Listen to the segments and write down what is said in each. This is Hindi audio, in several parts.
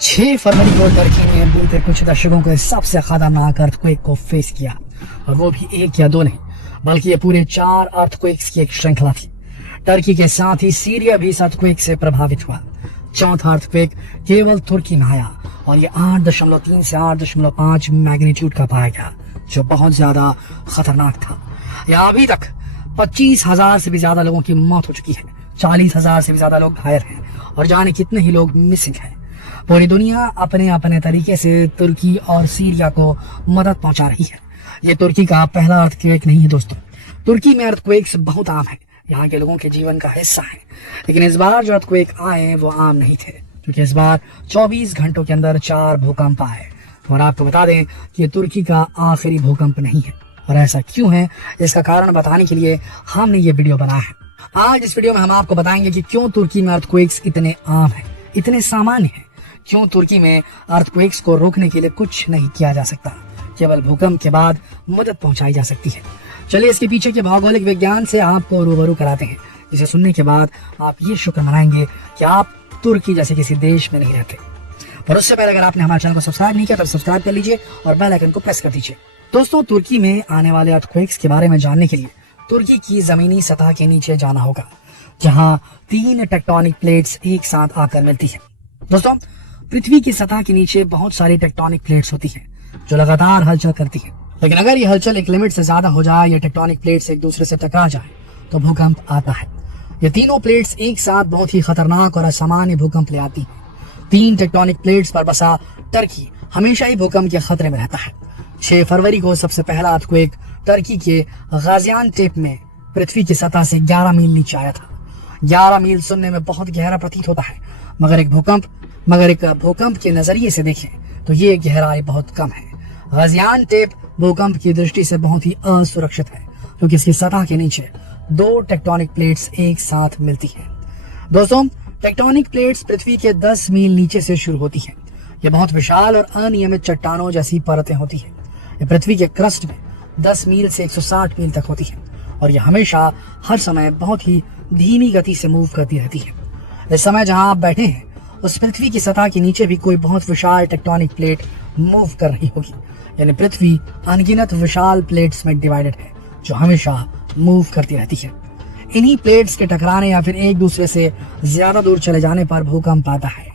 6 फरवरी को टर्की ने बीते कुछ दशकों के सबसे खतरनाक अर्थक्वेक को फेस किया, और वो भी एक या दो नहीं बल्कि ये पूरे 4 अर्थक्वेक्स की एक श्रृंखला थी। टर्की के साथ ही सीरिया भी इस अर्थक्वेक से प्रभावित हुआ। चौथा अर्थक्वेक केवल तुर्की में आया और ये 8.3 से 8.5 मैग्नीट्यूड का पाया गया, जो बहुत ज्यादा खतरनाक था। यहाँ अभी तक 25,000 से भी ज्यादा लोगों की मौत हो चुकी है, 40,000 से भी ज्यादा लोग घायल हैं और जाने कितने ही लोग मिसिंग हैं। पूरी दुनिया अपने अपने तरीके से तुर्की और सीरिया को मदद पहुंचा रही है। ये तुर्की का पहला अर्थक्वेक नहीं है दोस्तों। तुर्की में अर्थक्वेक्स बहुत आम है, यहाँ के लोगों के जीवन का हिस्सा है। लेकिन इस बार जो अर्थक्वेक आए वो आम नहीं थे, क्योंकि इस बार 24 घंटों के अंदर 4 भूकंप आए। और आपको बता दें कि ये तुर्की का आखिरी भूकंप नहीं है। और ऐसा क्यों है, इसका कारण बताने के लिए हमने ये वीडियो बनाया है। आज इस वीडियो में हम आपको बताएंगे कि क्यों तुर्की में अर्थक्वेक्स इतने आम हैं, इतने सामान्य हैं। क्यों तुर्की में अर्थक्वेक्स को रोकने के लिए कुछ नहीं किया जा सकता, केवल भूकंप के बाद मदद पहुंचाई जा सकती है। चलिए इसके पीछे के भौगोलिक विज्ञान से आपको रूबरू कराते हैं, जिसे सुनने के बाद आप ये शुक्र मनाएंगे कि आप तुर्की जैसे किसी देश में नहीं रहते। पर उससे पहले अगर आपने हमारे चैनल को सब्सक्राइब नहीं किया तो सब्सक्राइब कर लीजिए और बेल आइकन को प्रेस कर दीजिए। दोस्तों, तुर्की में आने वाले अर्थक्वेक्स के बारे में जानने के लिए तुर्की की जमीनी सतह के नीचे जाना होगा, जहाँ 3 टेक्टोनिक प्लेट्स एक साथ आकर मिलती है। दोस्तों, पृथ्वी की सतह के नीचे बहुत सारी टेक्टोनिक प्लेट्स होती हैं जो लगातार हलचल करती हैं। लेकिन अगर ये हलचल एक लिमिट से ज्यादा हो जाए या टेक्टोनिक प्लेट्स एक दूसरे से टकरा जाए तो भूकंप आता है। ये तीनों प्लेट्स एक साथ बहुत ही खतरनाक और असामान्य भूकंप ले आती हैं। 3 टेक्टोनिक प्लेट्स पर बसा टर्की हमेशा ही भूकंप के खतरे में रहता है। 6 फरवरी को सबसे पहला अर्थक्वेक टर्की के गाजियानटेप में पृथ्वी की सतह से 11 मील नीचे आया था। 11 मील सुनने में बहुत गहरा प्रतीत होता है, मगर एक भूकंप के नजरिए से देखें तो ये गहराई बहुत कम है। गाजियानटेप भूकंप की दृष्टि से बहुत ही असुरक्षित है, क्योंकि इसकी सतह के नीचे 2 टेक्टोनिक प्लेट्स एक साथ मिलती हैं। दोस्तों, टेक्टोनिक प्लेट्स पृथ्वी के 10 मील नीचे से शुरू होती हैं। ये बहुत विशाल और अनियमित चट्टानों जैसी परतें होती हैं। ये पृथ्वी के क्रस्ट में 10 मील से 160 मील तक होती है और ये हमेशा हर समय बहुत ही धीमी गति से मूव करती रहती है। इस समय जहां आप बैठे हैं उस पृथ्वी की सतह के नीचे भी कोई बहुत विशाल टेक्टोनिक प्लेट मूव कर रही होगी। यानी पृथ्वी अनगिनत विशाल प्लेट्स में डिवाइडेड है जो हमेशा मूव करती रहती है। इन्हीं प्लेट्स के टकराने या फिर एक दूसरे से ज्यादा दूर चले जाने पर भूकंप आता है।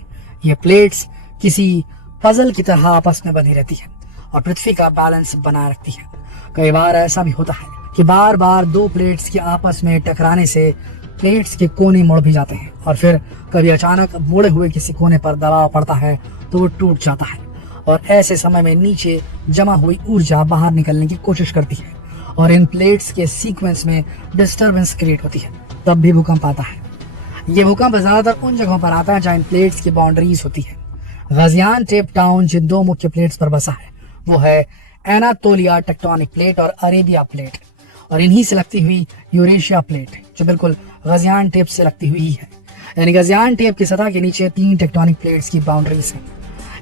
ये प्लेट्स किसी पजल की तरह आपस में बनी रहती है और पृथ्वी का बैलेंस बनाए रखती है। कई बार ऐसा भी होता है कि बार बार 2 प्लेट्स के आपस में टकराने से प्लेट्स के कोने मुड़ भी जाते हैं और फिर कभी अचानक मुड़े हुए किसी कोने पर दबाव पड़ता है तो वो टूट जाता है और ऐसे समय में नीचे जमा हुई ऊर्जा बाहर निकलने की कोशिश करती है और इन प्लेट्स के सीक्वेंस में डिस्टरबेंस क्रिएट होती है, तब भी भूकंप आता है। ये भूकंप ज्यादातर उन जगहों पर आता है जहाँ इन प्लेट्स की बाउंड्रीज होती है। गाजियानटेप टाउन जिन 2 मुख्य प्लेट्स पर बसा है वो है एनातोलिया टेक्टोनिक प्लेट और अरेबिया प्लेट, और इन्हीं से लगती हुई यूरेशिया प्लेट जो बिल्कुल गाजियानटेप से लगती हुई है। यानी गाजियानटेप की सतह के नीचे 3 टेक्टोनिक प्लेट्स की बाउंड्रीज हैं।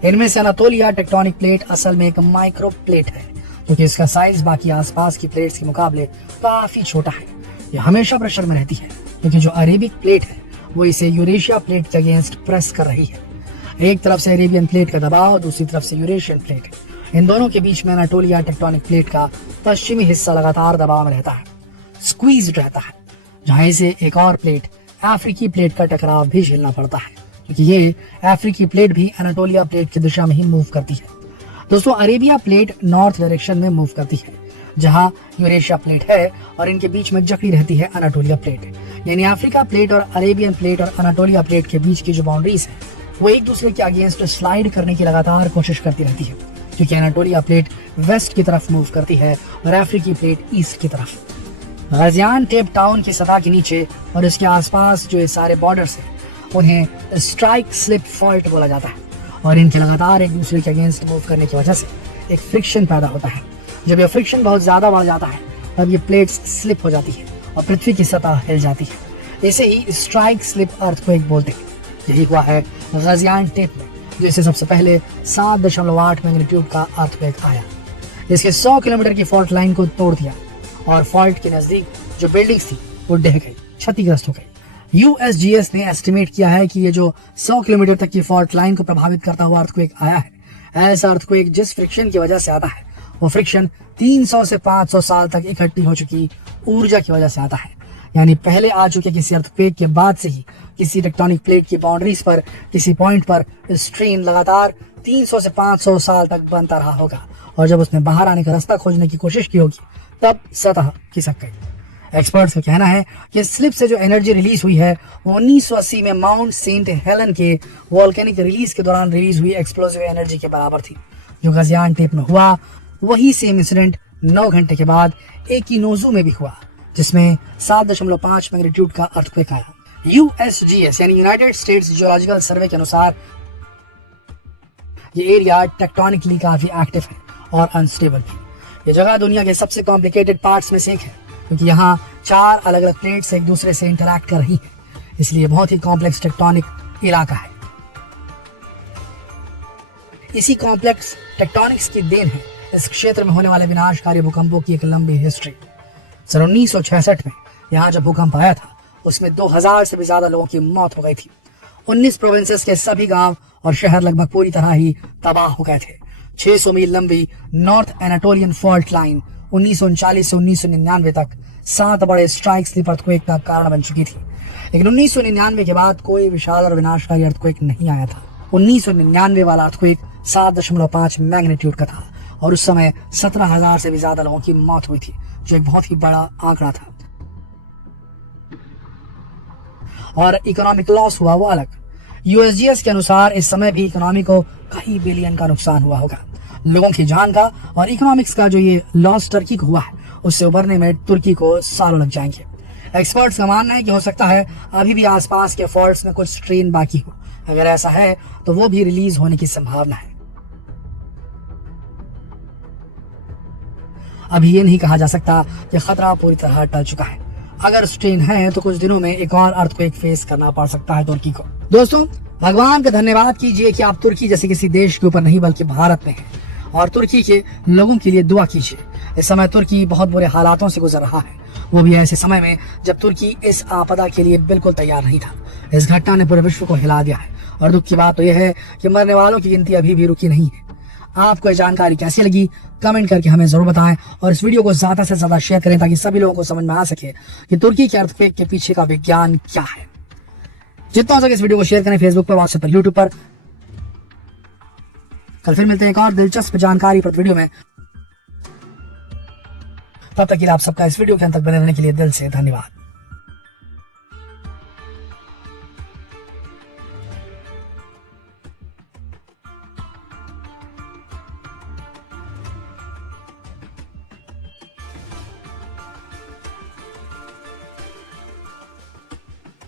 इनमें से एनातोलिया टेक्टोनिक प्लेट असल में एक माइक्रो प्लेट है, क्योंकि इसका साइज बाकी आसपास की प्लेट्स के मुकाबले काफी छोटा है। यह हमेशा प्रेशर में रहती है, क्योंकि जो अरेबिक प्लेट है वो इसे यूरेशिया प्लेट के अगेंस्ट प्रेस कर रही है। एक तरफ से अरेबियन प्लेट का दबाव, दूसरी तरफ से यूरेशियन प्लेट। इन दोनों के बीच में एनाटोलिया टेक्टोनिक प्लेट का पश्चिमी हिस्सा लगातार दबाव में रहता है, स्क्वीज्ड रहता है, जहां इसे एक और प्लेट अफ्रीकी प्लेट का टकराव भी झेलना पड़ता है, क्योंकि ये अफ्रीकी प्लेट भी एनाटोलिया प्लेट की दिशा में ही मूव करती है। दोस्तों, अरेबिया प्लेट नॉर्थ डायरेक्शन में मूव करती है, जहां यूरेशिया प्लेट है और इनके बीच में जकड़ी रहती है एनाटोलिया प्लेट। यानी अफ्रीका प्लेट और अरेबियन प्लेट और एनाटोलिया प्लेट के बीच की जो बाउंड्रीज है वो एक दूसरे के अगेंस्ट स्लाइड करने की लगातार कोशिश करती रहती है, क्योंकि एनाटोलिया प्लेट वेस्ट की तरफ मूव करती है और अफ्रीकी प्लेट ईस्ट की तरफ। गाजियानटेप टाउन की सतह के नीचे और इसके आसपास जो ये सारे बॉर्डर्स हैं उन्हें स्ट्राइक स्लिप फॉल्ट बोला जाता है, और इनके लगातार एक दूसरे के अगेंस्ट मूव करने की वजह से एक फ्रिक्शन पैदा होता है। जब यह फ्रिक्शन बहुत ज्यादा बढ़ जाता है तब ये प्लेट्स स्लिप हो जाती है और पृथ्वी की सतह हिल जाती है। इसे ही स्ट्राइक स्लिप अर्थक्वेक बोलते हैं। यही हुआ है गाजियानटेप में, जिसे सबसे पहले 7.8 मैग्नीट्यूड का अर्थक्वेक आया। इसके 100 किलोमीटर की फॉल्ट लाइन को तोड़ दिया और फॉल्ट के नजदीक जो बिल्डिंग्स थी वो ढह गई, क्षतिग्रस्त हो गई। यूएसजीएस ने एस्टिमेट किया है कि ये जो 100 किलोमीटर तक की फॉल्ट लाइन को प्रभावित करता हुआ अर्थक्वेक आया है, ऐसा अर्थक्वेक जिस फ्रिक्शन की वजह से आता है वो फ्रिक्शन 300 से 500 साल तक इकट्ठी हो चुकी ऊर्जा की वजह से आता है। यानी पहले आ चुके किसी अर्थक्वेक के बाद से ही किसी टेक्टोनिक प्लेट की बाउंड्रीज पर किसी पॉइंट पर स्ट्रेन लगातार 300 से 500 साल तक बनता रहा होगा, और जब उसने बाहर आने का रास्ता खोजने की कोशिश की होगी तब सतह खिसक गई। एक्सपर्ट्स का कहना है कि स्लिप से जो एनर्जी रिलीज हुई है वो 1980 में माउंट सेंट हेलन के वॉल्केनिक रिलीज के दौरान रिलीज हुई एक्सप्लोसिव एनर्जी के बराबर थी। जो गाजियानटेप में हुआ वही सेम इंसिडेंट 9 घंटे के बाद एकिनोजू में भी हुआ, जिसमें 7.5 मैग्नीट्यूड का अर्थक्वेक आया। यूएसजीएस यानी यूनाइटेड स्टेट्स जियोलॉजिकल सर्वे के अनुसार ये एरिया टेक्टोनिकली काफी एक्टिव है और अनस्टेबल भी। ये जगह दुनिया के सबसे कॉम्प्लिकेटेड पार्ट्स में से एक है, क्योंकि यहाँ 4 अलग अलग प्लेट्स एक दूसरे से इंटरैक्ट कर रही हैं, इसलिए बहुत ही कॉम्प्लेक्स टेक्टोनिक इलाका है। इसी कॉम्प्लेक्स टेक्टोनिक्स की देन है इस क्षेत्र में होने वाले विनाशकारी भूकंपों की एक लंबी हिस्ट्री। सन 1966 में यहाँ जब भूकंप आया था उसमें 2000 से भी ज्यादा लोगों की मौत हो गई थी। 19 प्रोविंसेस के सभी गांव और शहर लगभग पूरी तरह ही तबाह हो गए थे। 600 मील लंबी नॉर्थ एनाटोलियन फॉल्ट लाइन 1939 से 1999 तक 7 बड़े स्ट्राइक स्लिप अर्थक्वेक का कारण बन चुकी थी, लेकिन 1999 के बाद कोई विशाल और विनाशकारी अर्थक्वेक नहीं आया था। 1999 वाला अर्थक्वेक 7.5 मैग्नीट्यूड का था और उस समय 17,000 से भी ज्यादा लोगों की मौत हुई थी, जो एक बहुत ही बड़ा आंकड़ा था। और इकोनॉमिक लॉस हुआ वो अलग। यूएसजीएस के अनुसार इस समय भी इकोनॉमी को कई बिलियन का नुकसान हुआ होगा। लोगों की जान का और इकोनॉमिक्स का जो ये लॉस टर्की को हुआ है उससे उभरने में तुर्की को सालों लग जाएंगे। एक्सपर्ट्स का मानना है कि हो सकता है अभी भी आसपास के फॉल्ट्स में कुछ स्ट्रेन बाकी हो। अगर ऐसा है तो वो भी रिलीज होने की संभावना है। अभी ये नहीं कहा जा सकता कि खतरा पूरी तरह टल चुका है। अगर स्ट्रेन है तो कुछ दिनों में एक और अर्थक्वेक फेस करना पड़ सकता है तुर्की को। दोस्तों, भगवान का धन्यवाद कीजिए कि आप तुर्की जैसे किसी देश के ऊपर नहीं बल्कि भारत में हैं, और तुर्की के लोगों के लिए दुआ कीजिए। इस समय तुर्की बहुत बुरे हालातों से गुजर रहा है, वो भी ऐसे समय में जब तुर्की इस आपदा के लिए बिल्कुल तैयार नहीं था। इस घटना ने पूरे विश्व को हिला दिया है, और दुख की बात तो यह है कि मरने वालों की गिनती अभी भी रुकी नहीं है। आपको ये जानकारी कैसी लगी कमेंट करके हमें जरूर बताएं, और इस वीडियो को ज्यादा से ज्यादा शेयर करें ताकि सभी लोगों को समझ में आ सके कि तुर्की के अर्थक्वेक के पीछे का विज्ञान क्या है। जितना हो सके इस वीडियो को शेयर करें फेसबुक पर, व्हाट्सएप पर, यूट्यूब पर। कल फिर मिलते हैं एक और दिलचस्प जानकारी पर वीडियो में। तब तक के लिए आप सबका इस वीडियो के अंत तक बने रहने के लिए दिल से धन्यवाद।